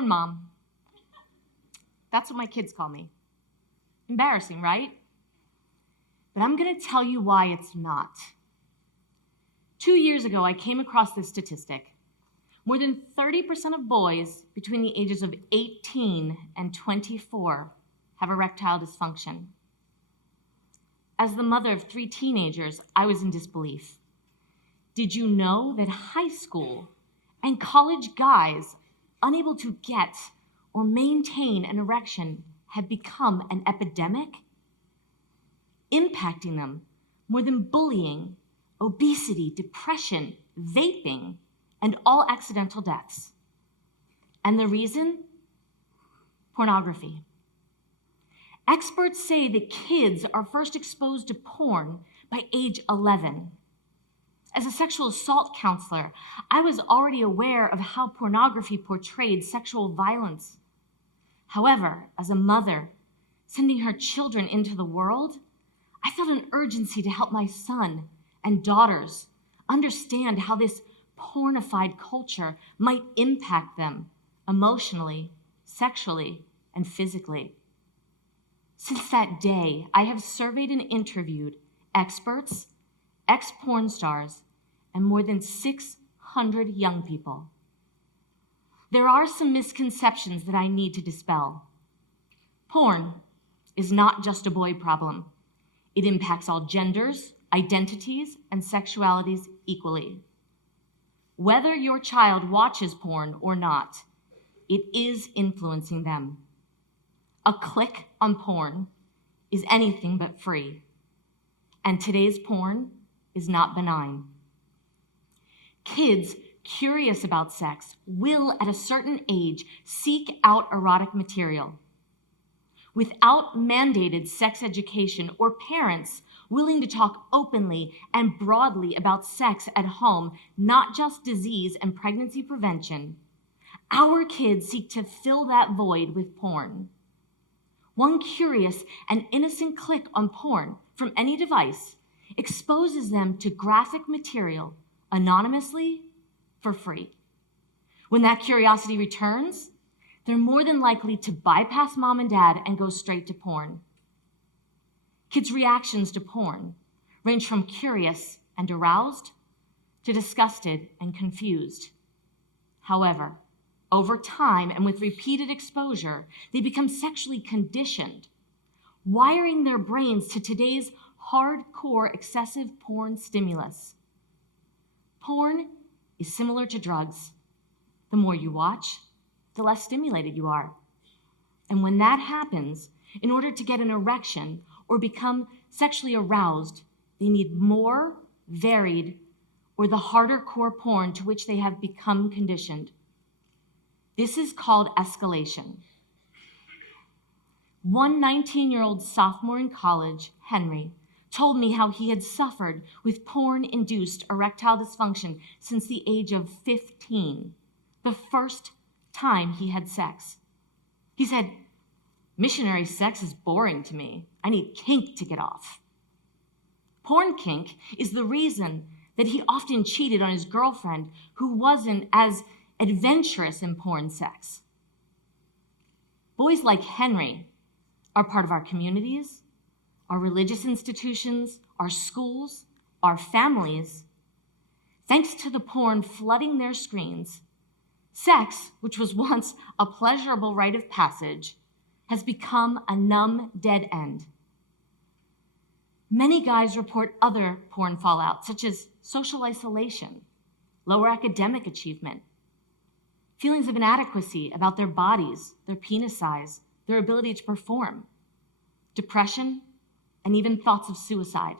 porn mom. That's what my kids call me. Embarrassing, right? But I'm going to tell you why it's not. 2 years ago, I came across this statistic. More than 30% of boys between the ages of 18 and 24 have erectile dysfunction. As the mother of 3 teenagers, I was in disbelief. Did you know that high school and college guys unable to get or maintain an erection have become an epidemic, impacting them more than bullying, obesity, depression, vaping, and all accidental deaths? And the reason? Pornography. Experts say that kids are first exposed to porn by age 11. As a sexual assault counselor, I was already aware of how pornography portrayed sexual violence. However, as a mother sending her children into the world, I felt an urgency to help my son and daughters understand how this pornified culture might impact them emotionally, sexually, and physically. Since that day, I have surveyed and interviewed experts, ex-porn stars, and more than 600 young people. There are some misconceptions that I need to dispel. Porn is not just a boy problem. It impacts all genders, identities, and sexualities equally. Whether your child watches porn or not, it is influencing them. A click on porn is anything but free, and today's porn is not benign. Kids curious about sex will, at a certain age, seek out erotic material. Without mandated sex education or parents willing to talk openly and broadly about sex at home, not just disease and pregnancy prevention, our kids seek to fill that void with porn. One curious and innocent click on porn from any device exposes them to graphic material anonymously for free. When that curiosity returns, they're more than likely to bypass mom and dad and go straight to porn. Kids' reactions to porn range from curious and aroused to disgusted and confused. However, over time and with repeated exposure, they become sexually conditioned, wiring their brains to today's hardcore excessive porn stimulus. Porn is similar to drugs. The more you watch, the less stimulated you are. And when that happens, in order to get an erection or become sexually aroused, they need more, varied, or the harder core porn to which they have become conditioned. This is called escalation. One 19-year-old sophomore in college, Henry, told me how he had suffered with porn-induced erectile dysfunction since the age of 15, the first time he had sex. He said, "Missionary sex is boring to me. I need kink to get off." Porn kink is the reason that he often cheated on his girlfriend who wasn't as adventurous in porn sex. Boys like Henry are part of our communities, our religious institutions, our schools, our families. Thanks to the porn flooding their screens, sex, which was once a pleasurable rite of passage, has become a numb dead end. Many guys report other porn fallout, such as social isolation, lower academic achievement, feelings of inadequacy about their bodies, their penis size, their ability to perform, depression, and even thoughts of suicide.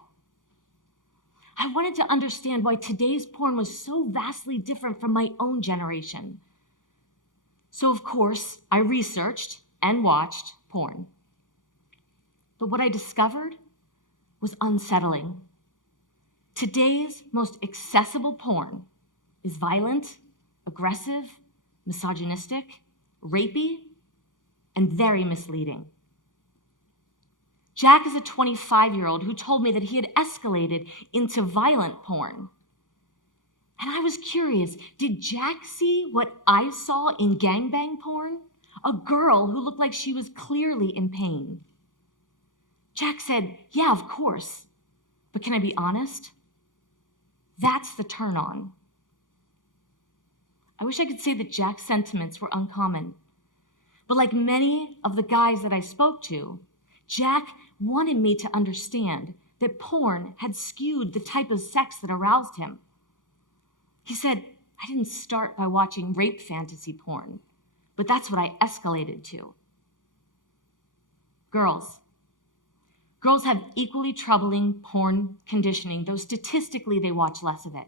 I wanted to understand why today's porn was so vastly different from my own generation. So, of course, I researched and watched porn. But what I discovered was unsettling. Today's most accessible porn is violent, aggressive, misogynistic, rapey, and very misleading. Jack is a 25-year-old who told me that he had escalated into violent porn. And I was curious, did Jack see what I saw in gangbang porn? A girl who looked like she was clearly in pain. Jack said, yeah, of course. But can I be honest? That's the turn on. I wish I could say that Jack's sentiments were uncommon. But like many of the guys that I spoke to, Jack wanted me to understand that porn had skewed the type of sex that aroused him. He said, I didn't start by watching rape fantasy porn, but that's what I escalated to. Girls. Girls have equally troubling porn conditioning, though statistically they watch less of it.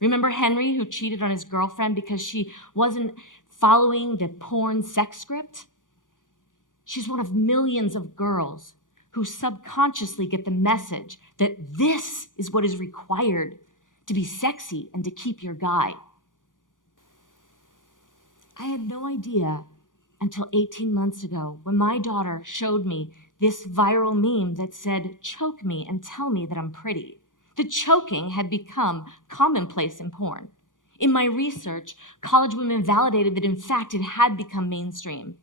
Remember Henry, who cheated on his girlfriend because she wasn't following the porn sex script? She's one of millions of girls who subconsciously get the message that this is what is required to be sexy and to keep your guy. I had no idea until 18 months ago when my daughter showed me this viral meme that said, choke me and tell me that I'm pretty. The choking had become commonplace in porn. In my research, college women validated that in fact it had become mainstream.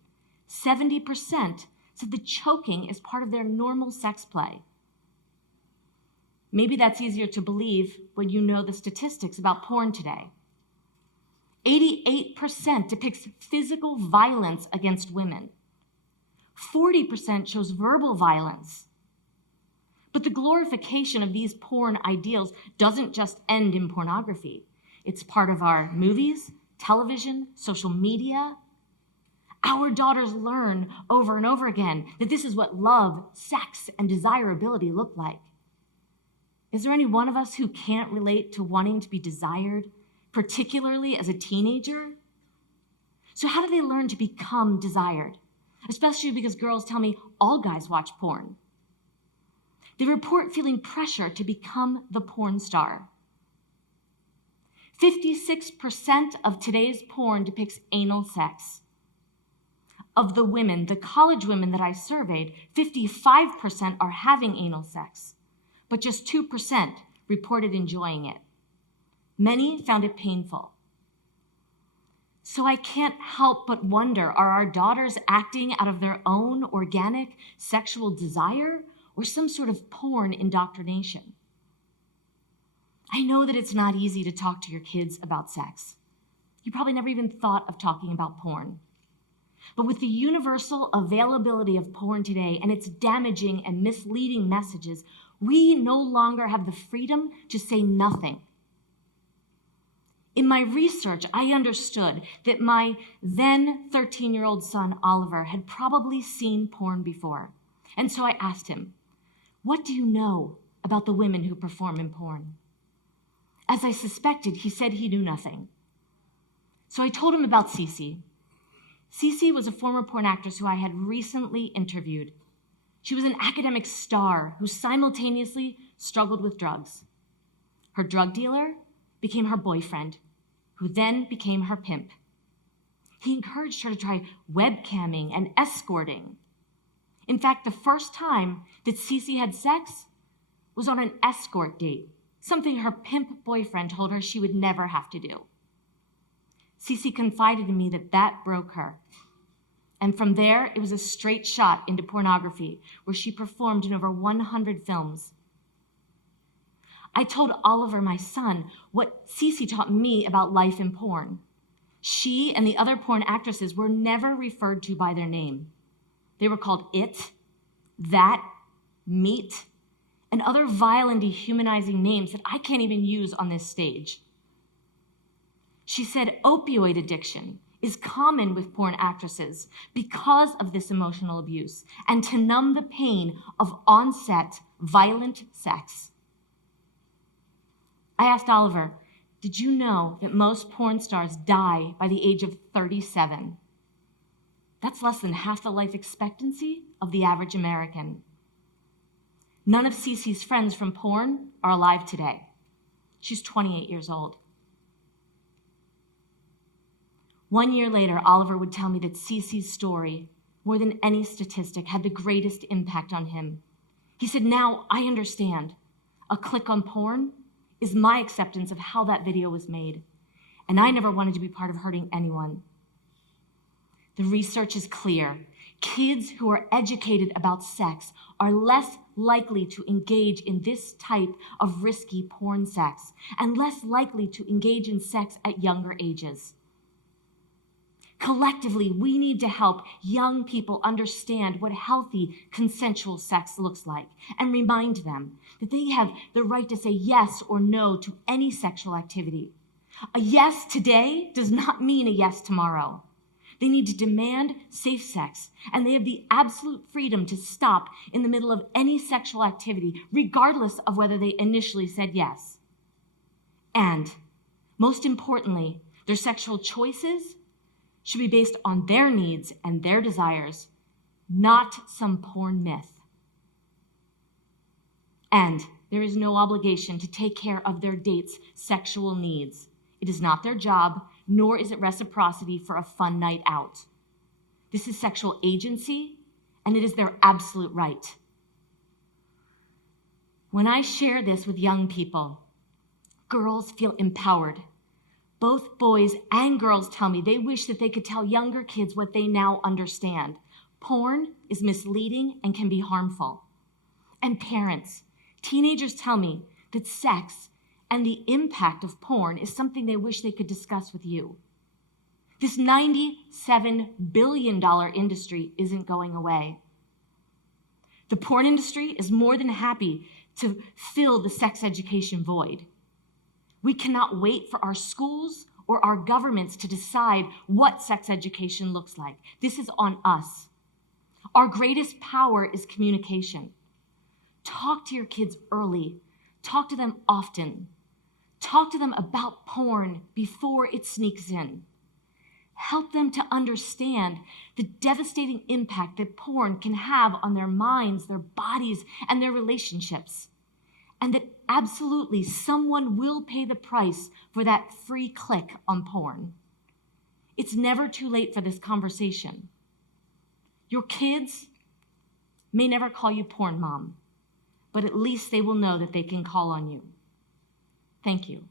70% said the choking is part of their normal sex play. Maybe that's easier to believe when you know the statistics about porn today. 88% depicts physical violence against women. 40% shows verbal violence. But the glorification of these porn ideals doesn't just end in pornography. It's part of our movies, television, social media. Our daughters learn over and over again that this is what love, sex, and desirability look like. Is there any one of us who can't relate to wanting to be desired, particularly as a teenager? So how do they learn to become desired? Especially because girls tell me all guys watch porn. They report feeling pressure to become the porn star. 56% of today's porn depicts anal sex. Of the women, the college women that I surveyed, 55% are having anal sex, but just 2% reported enjoying it. Many found it painful. So I can't help but wonder, are our daughters acting out of their own organic sexual desire or some sort of porn indoctrination? I know that it's not easy to talk to your kids about sex. You probably never even thought of talking about porn. But with the universal availability of porn today and its damaging and misleading messages, we no longer have the freedom to say nothing. In my research, I understood that my then 13-year-old son, Oliver, had probably seen porn before. And so I asked him, what do you know about the women who perform in porn? As I suspected, he said he knew nothing. So I told him about Cece. Cece was a former porn actress who I had recently interviewed. She was an academic star who simultaneously struggled with drugs. Her drug dealer became her boyfriend, who then became her pimp. He encouraged her to try webcamming and escorting. In fact, the first time that Cece had sex was on an escort date, something her pimp boyfriend told her she would never have to do. Cece confided in me that that broke her. And from there, it was a straight shot into pornography, where she performed in over 100 films. I told Oliver, my son, what Cece taught me about life in porn. She and the other porn actresses were never referred to by their name. They were called it, that, meat, and other vile and dehumanizing names that I can't even use on this stage. She said opioid addiction is common with porn actresses because of this emotional abuse and to numb the pain of on-set violent sex. I asked Oliver, did you know that most porn stars die by the age of 37? That's less than half the life expectancy of the average American. None of Cece's friends from porn are alive today. She's 28 years old. 1 year later, Oliver would tell me that Cece's story, more than any statistic, had the greatest impact on him. He said, now I understand. A click on porn is my acceptance of how that video was made. And I never wanted to be part of hurting anyone. The research is clear. Kids who are educated about sex are less likely to engage in this type of risky porn sex and less likely to engage in sex at younger ages. Collectively, we need to help young people understand what healthy, consensual sex looks like and remind them that they have the right to say yes or no to any sexual activity. A yes today does not mean a yes tomorrow. They need to demand safe sex, and they have the absolute freedom to stop in the middle of any sexual activity, regardless of whether they initially said yes. And, most importantly, their sexual choices should be based on their needs and their desires, not some porn myth. And there is no obligation to take care of their date's sexual needs. It is not their job, nor is it reciprocity for a fun night out. This is sexual agency, and it is their absolute right. When I share this with young people, girls feel empowered. Both boys and girls tell me they wish that they could tell younger kids what they now understand. Porn is misleading and can be harmful. And parents, teenagers tell me that sex and the impact of porn is something they wish they could discuss with you. This $97 billion industry isn't going away. The porn industry is more than happy to fill the sex education void. We cannot wait for our schools or our governments to decide what sex education looks like. This is on us. Our greatest power is communication. Talk to your kids early. Talk to them often. Talk to them about porn before it sneaks in. Help them to understand the devastating impact that porn can have on their minds, their bodies, and their relationships. And that absolutely someone will pay the price for that free click on porn. It's never too late for this conversation. Your kids may never call you porn mom, but at least they will know that they can call on you. Thank you.